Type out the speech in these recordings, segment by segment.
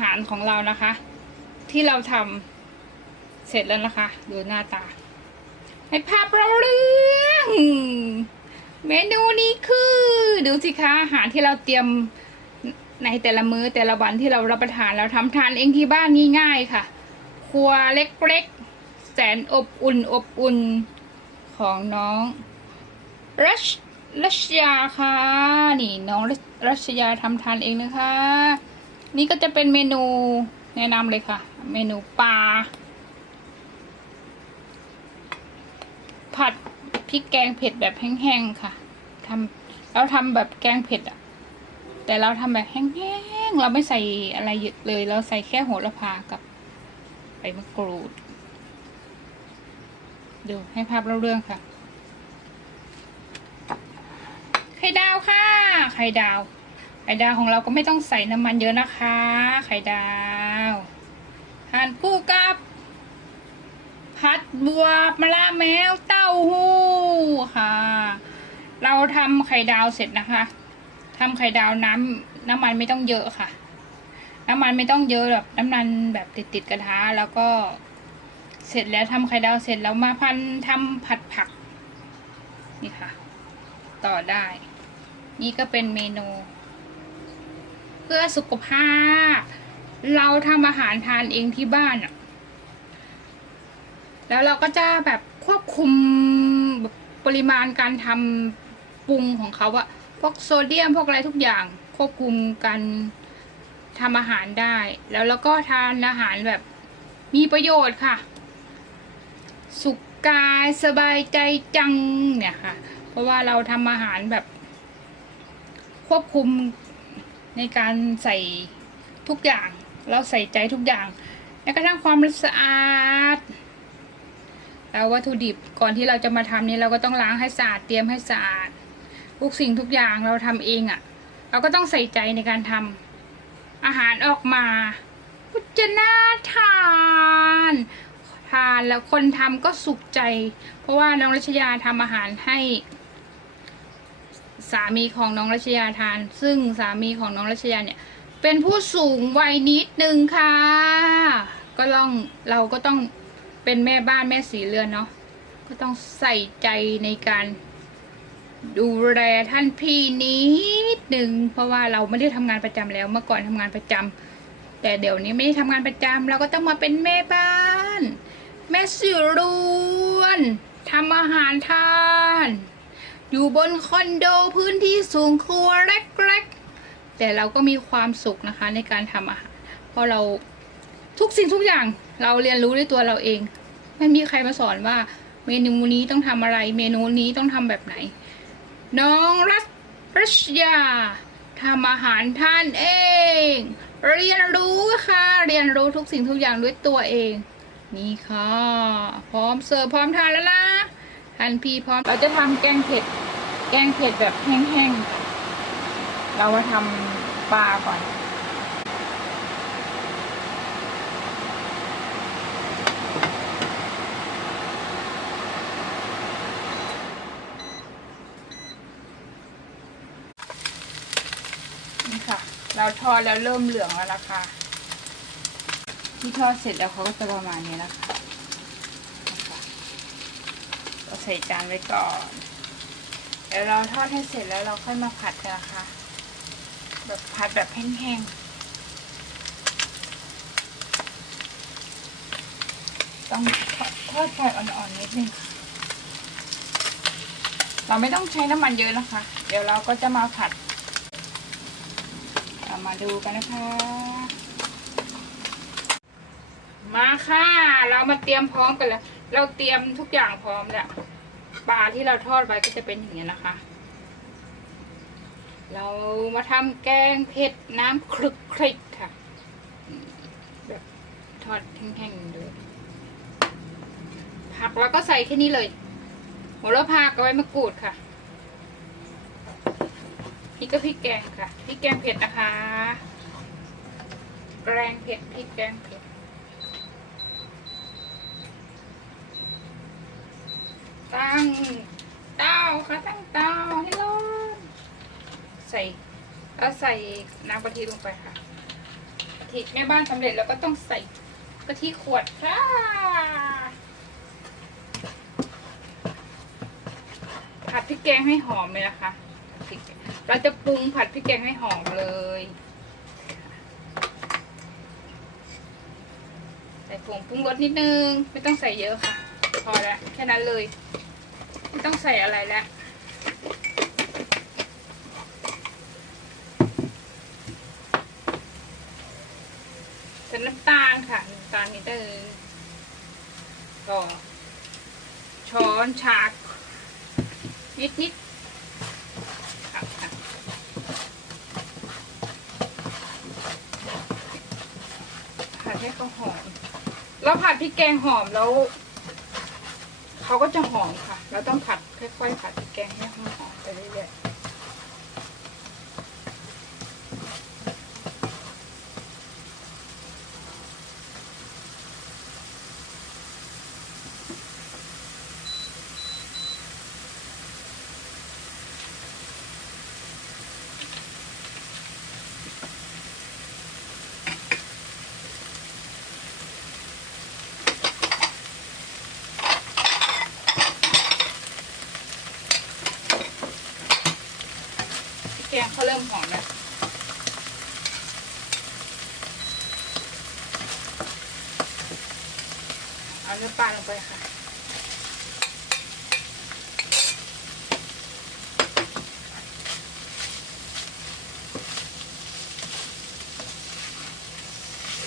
หารของเรานะคะ ที่เราทำเสร็จแล้วนะคะ ดูหน้าตา ให้ภาพเราเรื่องเมนูนี้คือดูสิคะอาหารที่เราเตรียมในแต่ละมื้อแต่ละวันที่เรารับประทานเราทำทานเองที่บ้านง่ายๆค่ะ ครัวเล็กๆ แสนอบอุ่นอบอุ่นของน้องรัชรัชยาค่ะ นี่น้องรัชรัชยาทำทานเองนะคะ นี่ก็จะเป็นเมนูแนะนำเลยค่ะ เมนูปลาผัดพริกแกงเผ็ดแบบแห้งๆค่ะทำเราทำแบบแกงเผ็ดอะ แต่เราทำแบบแห้งๆเราไม่ใส่อะไรเยอะเลย เราใส่แค่โหระพากับใบมะกรูดดูให้ภาพเล่าเรื่องค่ะ ไข่ดาวค่ะ ไข่ดาว ไข่ดาวของเราก็ไม่ต้องใส่น้ำมันเยอะนะคะ ไข่ดาวทานคู่กับผัดบัวมะละแมวเต้าหู้ค่ะ เราทำไข่ดาวเสร็จนะคะทำไข่ดาวน้ำน้ำมันไม่ต้องเยอะค่ะ น้ำมันไม่ต้องเยอะแบบน้ำมันแบบติดติดกระทะแล้วก็เสร็จแล้วทำไข่ดาวเสร็จแล้วมาพันทำผัดผักนี่ค่ะ ต่อได้ นี่ก็เป็นเมนู เพื่อสุขภาพ เราทำอาหารทานเองที่บ้านอะแล้วเราก็จะแบบควบคุมแบบปริมาณการทำปรุงของเขาอะพวกโซเดียมพวกอะไรทุกอย่างควบคุมการทำอาหารได้ แล้วเราก็ทานอาหารแบบมีประโยชน์ค่ะ สุขกายสบายใจจังเนี่ยค่ะ เพราะว่าเราทำอาหารแบบควบคุม ในการใส่ทุกอย่าง เราใส่ใจทุกอย่างแม้กระทั่งความสะอาดแล้ววัตถุดิบก่อนที่เราจะมาทำนี้เราก็ต้องล้างให้สะอาดเตรียมให้สะอาดทุกสิ่งทุกอย่างเราทำเองอะ่ะ เราก็ต้องใส่ใจในการทำอาหารออกมาจะน่าทานทานแล้วคนทำก็สุขใจ เพราะว่าน้องรัชยาทำอาหารให้ สามีของน้องรัชยาทาน ซึ่งสามีของน้องรัชยาเนี่ย เป็นผู้สูงวัยนิดนึงค่ะ ก็ต้องเราก็ต้องเป็นแม่บ้านแม่สีเรือนเนาะก็ต้องใส่ใจในการดูแลท่านพี่นิดหนึ่งเพราะว่าเราไม่ได้ทำงานประจำแล้วเมื่อก่อนทำงานประจำแต่เดี๋ยวนี้ไม่ได้ทำงานประจำเราก็ต้องมาเป็นแม่บ้าน แม่สีเรือนทำอาหารทาน อยู่บนคอนโดพื้นที่สูงครัวเล็กๆแต่เราก็มีความสุขนะคะในการทำอาหารเพราะเราทุกสิ่งทุกอย่างเราเรียนรู้ด้วยตัวเราเองไม่มีใครมาสอนว่าเมนูนี้ต้องทำอะไร เมนูนี้ต้องทำแบบไหน น้องรัชรัชยาทำอาหารทานเอง เรียนรู้ค่ะ เรียนรู้ทุกสิ่งทุกอย่างด้วยตัวเอง นี่ค่ะ พร้อมเสิร์ฟพร้อมทานแล้วนะ ทันพีพร้อมเราจะทำแกงเผ็ด แกงเผ็ดแบบแห้งๆ เรามาทำปลาก่อน นี่ค่ะ เราทอดแล้วเริ่มเหลืองแล้วนะคะที่ทอดเสร็จแล้วเขาก็จะประมาณนี้นะคะนะคะเรา ใส่จานไว้ก่อน เดี๋ยวเราทอดให้เสร็จแล้วเราค่อยมาผัดกันนะคะ แบบผัดแบบแห้งๆ ต้องทอดไฟอ่อนๆนิดนึง เราไม่ต้องใช้น้ำมันเยอะนะคะ เดี๋ยวเราก็จะมาผัดามาดูกันนะคะ มาค่ะ เรามาเตรียมพร้อมกันแล้ว เราเตรียมทุกอย่างพร้อมแล้วปลาที่เราทอดไว้ก็จะเป็นอย่างนี้นะคะ เรามาทำแกงเผ็ดน้ำคลุกคลิกค่ะแบบทอดแห้งๆเลยผักเราก็ใส่แค่นี้เลยโหระพากับใบมะกรูดค่ะนี่ก็พริกแกงค่ะพริกแกงเผ็ดนะคะแกงเผ็ดพริกแกงเผ็ด ตั้งเต้าค่ะตั้งเต้าให้ร้อนใส่แล้วใส่น้ำกะทิลงไปค่ะกะทิแม่บ้านสำเร็จแล้วก็ต้องใส่กะทิขวดค่ะผัดพริกแกงให้หอมเลยนะคะเราจะปรุงผัดพริกแกงให้หอมเลยใส่ผงปรุงรสนิดนึง ไม่ต้องใส่เยอะค่ะ พอแล้วแค่นั้นเลย ไม่ต้องใส่อะไรแล้วใส่น้ำตาลค่ะน้ำตาลนิดนึงก็ช้อนชานิดนิดๆค่ะค่ะผัดให้เขาหอม แล้วผัดพริกแกงหอมแล้ว เขาก็จะหอมค่ะ เราต้องผัดค่อยๆผัดแกงให้หอมไปเรื่อยๆ พริกแกงเขาเริ่มหอมแล้วเอาเนื้อปลาลงไปค่ะ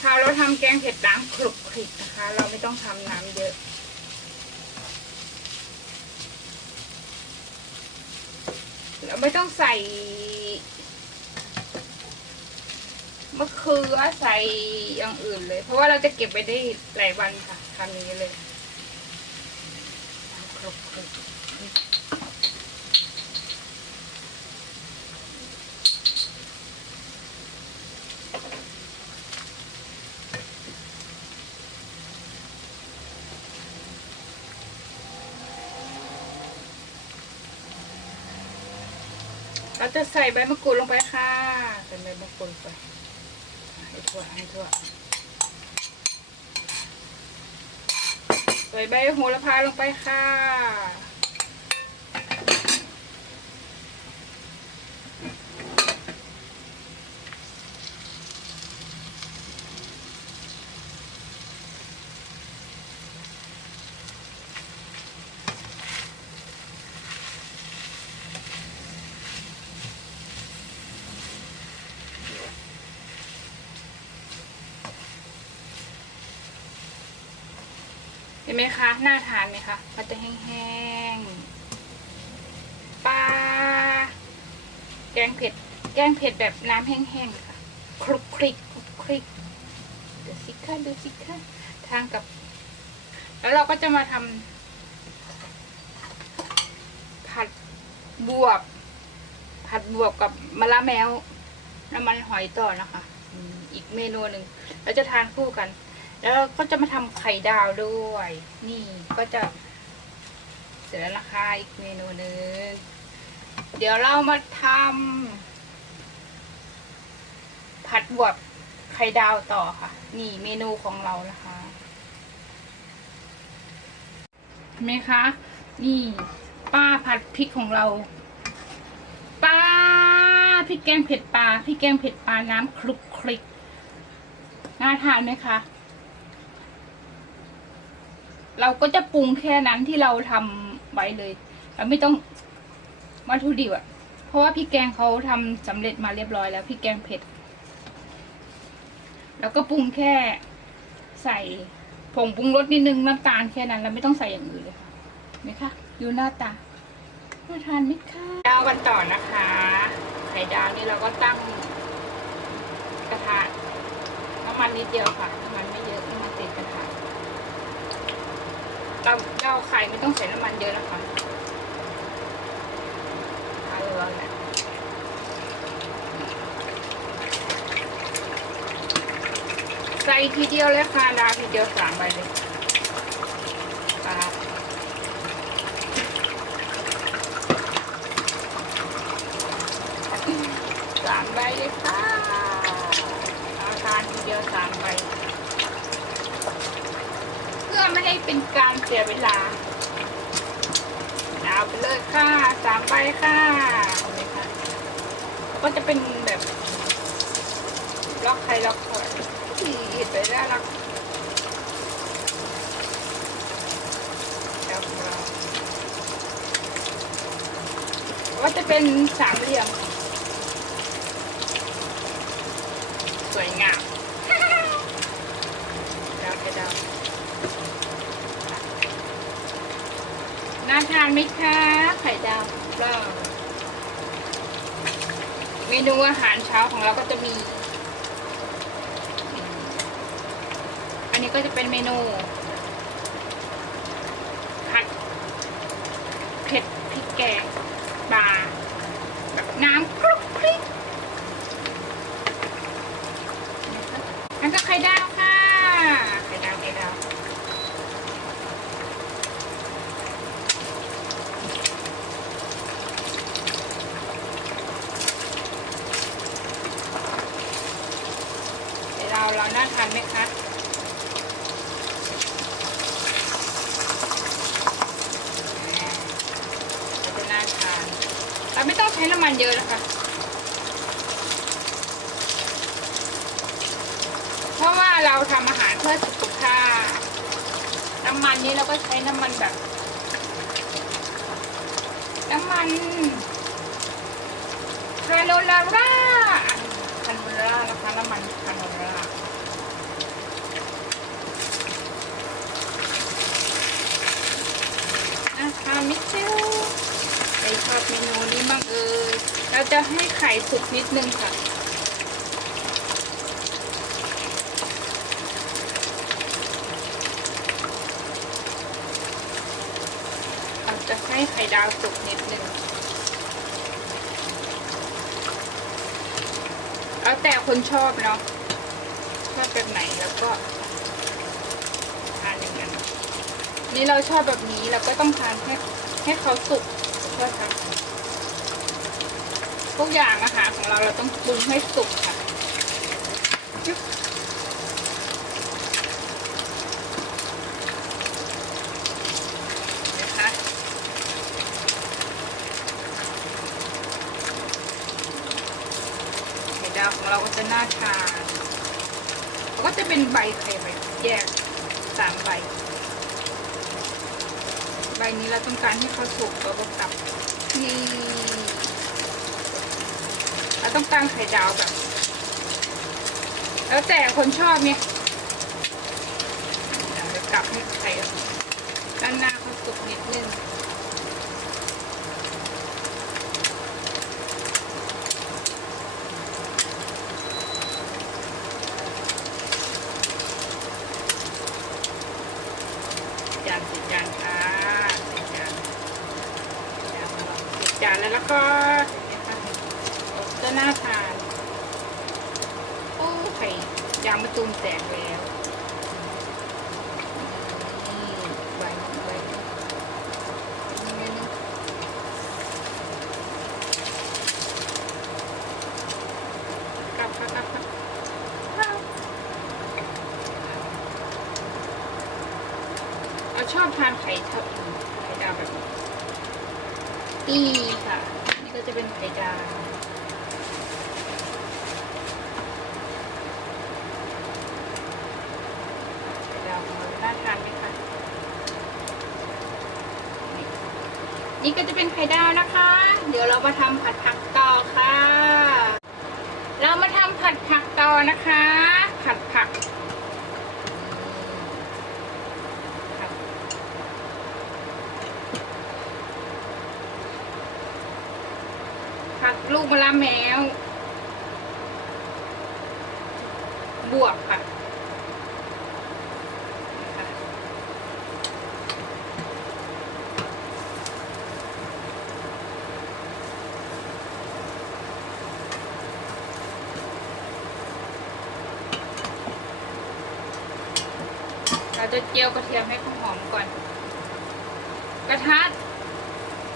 ถ้าเราทำแกงเผ็ดน้ำคลุกคลิกนะคะ เราไม่ต้องทำน้ำเยอะ เราไม่ต้องใส่มะเขือใส่อย่างอื่นเลย เพราะว่าเราจะเก็บไปได้หลายวันค่ะทำนี้เลยครบครบ เราจะใส่ใบมะกรูดลงไปค่ะใส่ใบมะกรูดลงไปให้ทั่วให้ทั่วใส่ใบโหระพาลงไปค่ะ ห็นไหมคะน่าทานไหมคะมันจะแห้งๆปลาแกงเผ็ด แกงเผ็ดแบบน้ำแห้งๆค่ะคลุกคลิกคลุกคลิกดูสิคะดูสิคะทางกับ แล้วเราก็จะมาทำผัดบวบ ผัดบวบกับมะระแมวน้ำมันหอยต่อนะคะ อีกเมนูหนึ่งเราจะทานคู่กัน แล้วก็จะมาทำไข่ดาวด้วย นี่ก็จะ เสร็จแล้วนะคะอีกเมนูหนึงเดี๋ยวเรามาทำผัดบวบไข่ดาวต่อค่ะ นี่เมนูของเรานะคะเห็นไหมคะ นี่ป้าผัดพริกของเราปลาพริกแกงเผ็ดปลาพริกแกงเผ็ดปลาน้ำคลุกคลิกน่าทานไหมคะ เราก็จะปรุงแค่นั้นที่เราทำไว้เลย เราไม่ต้องวัตถุดิบอะเพราะว่าพริกแกงเขาทำสำเร็จมาเรียบร้อยแล้วพริกแกงเผ็ดแล้วก็ปรุงแค่ใส่ผงปรุงรสนิดนึงน้ำตาลแค่นั้นเราไม่ต้องใส่อย่างอื่นเลยค่ะเห็นไหมคะดูหน้าตาน่าทานไหมคะดาวกันต่อนะคะไข่ดาวนี่เราก็ตั้งกระทะน้ำมันนิดเดียวค่ะน้ำมันไม่เยอะน้ำมันติดกระทะ เราเราไข่ไม่ต้องใส่น้ำมันเยอะนะคะทานร้อนะใส่ทีเดียวเลยค่ะดาทีเดียวสามใบเลยปลาสามใบเลยค่ะเอาทานทีเดียว ละสามใบ เพื่อไม่ให้ เสียเวลาเอาไปเลยค่ะสามใบค่ะเอาก็จะเป็นแบบล็อกใครล็อกใครที่เห็นไปน่ารักแล้วของเราก็จะเป็นสามเหลี่ยม สวยงาม ดาวจะดาวน่าทาน ไหมคะ ไข่ดาวเราเมนูอาหารเช้าของเราก็จะมี อันนี้ก็จะเป็นเมนู ผัดเผ็ดพริกแกงปลาแบบน้ำคลุกคลิก อันก็ไข่ดาวค่ะ ไข่ดาวไข่ดาว ไข่ดาวเราน่าทาน ไหมคะอ่าเราจะน่าทานเราไม่ต้องใช้น้ำมันเยอะนะคะ เพราะว่าเราทำอาหารเพื่อสุขภาพน้ำมันนี้เราก็ใช้น้ำมันแบบ น้ำมันคาโนลาร่าคาโนลาร่านะคะน้ำมันคาโนลาร่า นะคะมิเชลใครชอบเมนูนี้บ้างเอ่ยเราจะให้ไข่สุกนิดนึงค่ะเราจะให้ไข่ดาวสุกนิดนึงแล้วแต่คนชอบเนาะชอบแบบไหนแล้วก็ทานอย่างนั้น นี้เราชอบแบบนี้เราก็ต้องทานให้ให้เขาสุกนะคะทุกอย่างอาหารของเราเราต้องปรุงให้สุกค่ะ ไข่ดาวของเราก็จะน่าทานแล้วก็จะเป็นใบไข่ใบแยกสามใบ ใบนี้เราต้องการให้เขาสุกเราก็กลับนี่ เราต้องตั้งไข่ดาวแบบ แล้วแต่คนชอบเนี่ยเดี๋ยวกลับให้ไข่ด้านหน้าเขาสุกนิดนึง จานสิจานค่ะสิจานจานของเราสิจานแล้วแล้วก็เห็นไหมคะจะน่าทาน โอ้ไข่ยางมะตูมแตกแล้วนี่ใบใบนี่เมนูกลับค่ะกลับค่ะว้าว เราชอบ ทานไข่ทับไข่ดาวแบบนี้นี่ค่ะ นี่ก็จะเป็นไข่ดาวไข่ดาวของเราน่าทานไหมคะนนี่ก็จะเป็นไข่ดาวนะคะ เดี๋ยวเรามาทำผัดผักต่อค่ะ เรามาทำผัดผักต่อนะคะ ผัดผัก ผัก ละแมว บวกค่ะเราจะเจียวกระเทียมให้ข้าหอมก่อน กระทะ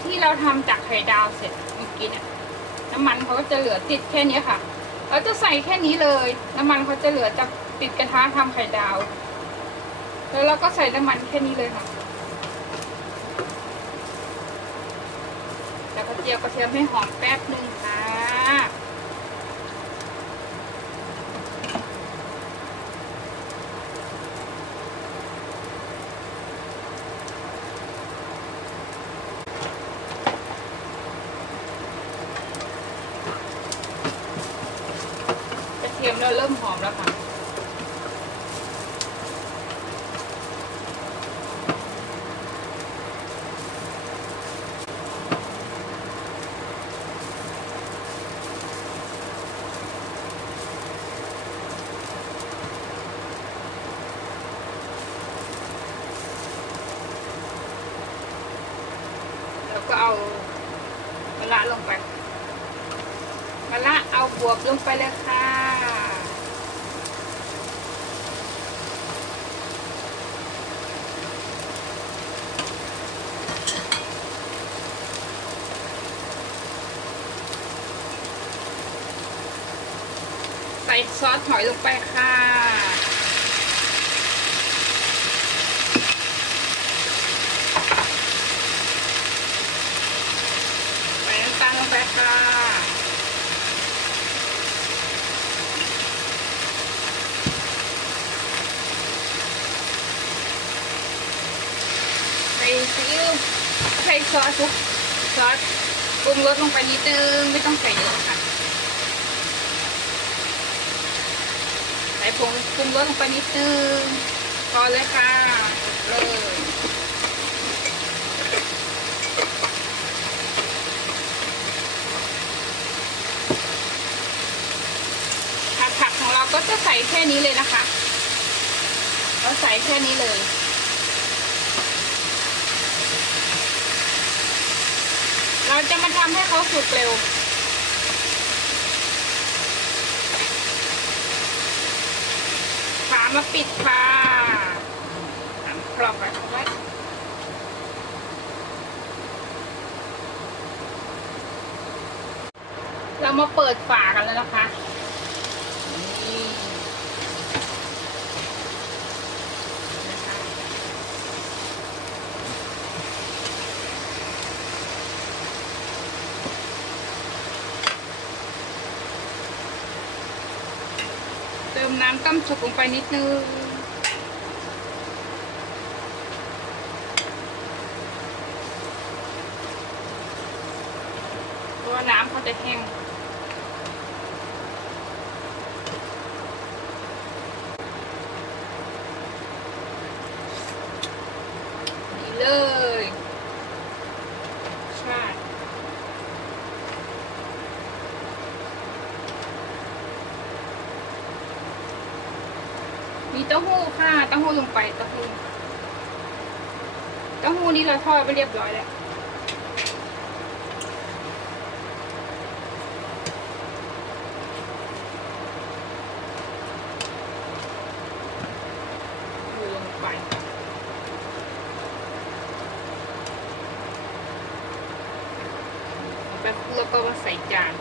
ที่เราทำจากไข่ดาวเสร็จเมื่อกี้เนี่ย น้ำมันเขาก็จะเหลือติดแค่นี้ค่ะ เราจะใส่แค่นี้เลย น้ำมันเขาจะเหลือจากติดกระทะทำไข่ดาว แล้วเราก็ใส่น้ำมันแค่นี้เลยค่ะ แล้วก็เจียวกระเทียมให้หอมแป๊บหนึ่งค่ะ กระ เราเริ่มหอมแล้วค่ะ แล้วก็เอามะระลงไปมะระเอาบวบลงไปเลยค่ะ ใส่ ซอสหอยลงไปค่ะ ใส่น้ำตาลลงไปค่ะใส่ซีอิ๊วใส่ซอสซอสปรุงรสลงไปนิดนึง ไม่ต้องใส่เยอะค่ะ ส่ผงปรุงรสลงไปนิดนึงพอเลยค่ะเลยผักผักของเราก็จะใส่แค่นี้เลยนะคะ เราใส่แค่นี้เลยเราจะมาทำให้เขาสุกเร็ว ฝา มาปิดค่ะทำกรอบไว้ไว้เรามาเปิดฝากันแล้วนะคะ นี่นะคะ เติมน้ำต้มสุกลงไปนิดนึงตัวน้ำเขาจะแห้ง นี่เลย ใช่ มีเต้าหู้ค่ะเต้าหู้ ลงไปเต้าหู้เต้าหู้นี่เราทอดไปเรียบร้อยแล้วดูลงไปแล้วแล้วก็มาใส่จาน